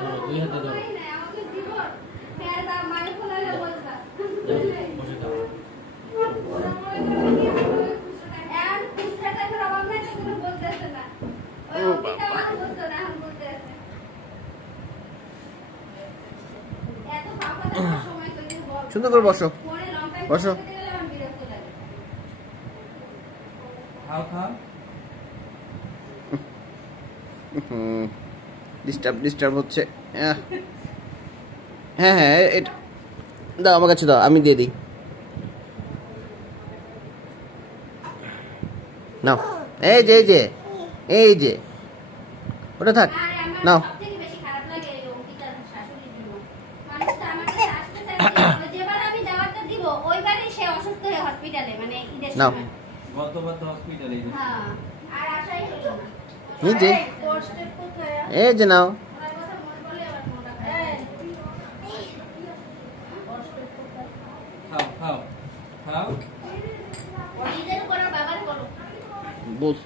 ধরো, দুই হাতে ধরো। বসে যাও। সুন্দর করে বসো, বসো। খাও খাও। ডিস্টার্ব হচ্ছে। হ্যাঁ হ্যাঁ, এটা দাও আমার কাছে, দাও আমি দিয়ে দিই। নাও, এই যে এই যে এই যে ওটা থাক, নাও। নাও, গতবার তো হসপিটালে। এই যে এই যে নাও। খাও খাও খাও। বস।